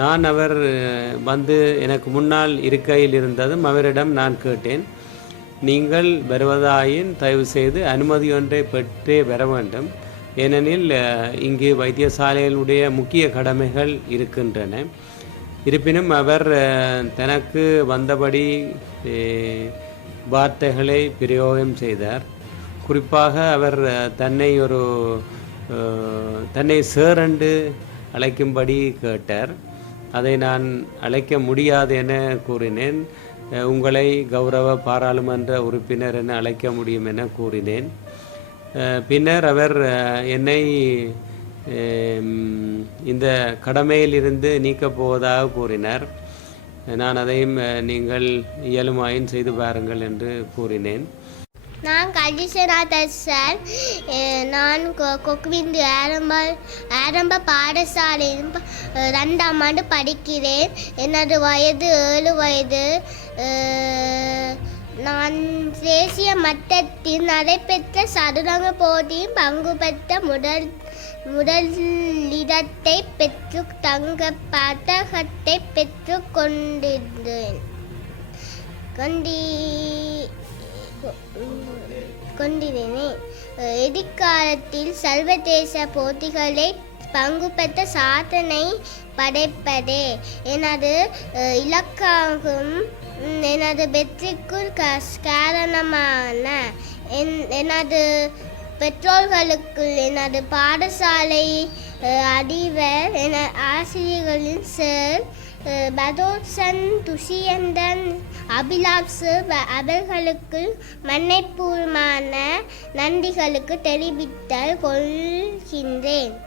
நான் அவர் வந்து எனக்கு முன்னால் இருக்கையில் இருந்ததும் அவரிடம் நான் கேட்டேன் நீங்கள் வருவதாயின் தயவு செய்து அனுமதி ஒன்றை பெற்றே வர வேண்டும். ஏனெனில் இங்கு வைத்தியசாலையினுடைய முக்கிய கடமைகள் இருக்கின்றன. இருப்பினும் அவர் தனக்கு வந்தபடி வார்த்தைகளை பிரயோகம் செய்தார். குறிப்பாக அவர் தன்னை ஒரு தன்னை சேரண்டு அழைக்கும்படி கேட்டார். அதை நான் அழைக்க முடியாது என கூறினேன். உங்களை கௌரவ பாராளுமன்ற உறுப்பினர் என அழைக்க முடியும் என கூறினேன். பின்னர் அவர் என்னை இந்த கடமையிலிருந்து நீக்கப் போவதாக கூறினார். நான் அதையும் நீங்கள் இயலுமாயின் செய்து பாருங்கள் என்று கூறினேன். நான் கஜிசநாதன் சார் நான் கொ- கொக்குவிந்து ஆரம்ப ஆரம்ப பாடசாலையில் ரெண்டாம் ஆண்டு படிக்கிறேன். எனது வயது ஏழு வயது. நான் தேசிய மட்டத்தில் நடைபெற்ற சதுரங்க போட்டியில் பங்கு பெற்ற முதல் முதலிடத்தை பெற்று தங்க பதகத்தை பெற்று கொண்டிருந்தேன். கொண்டி கொண்டிருந்தேன். எதிர்காலத்தில் சர்வதேச போட்டிகளை பங்கு பெற்ற சாதனை படைப்பதே. எனது இலக்காகும் எனது வெற்றிக்குள் காரணமான என் எனது பெற்றோர்களுக்கு எனது பாடசாலை அஹ், என ஆசிரியர்களின் சார் பதோசன் துஷியந்தன் அபிலாப்சு அவர்களுக்கு மன்னைப்பூர்வமான நன்றிகளுக்கு தெரிவித்தல் கொள்கின்றேன்.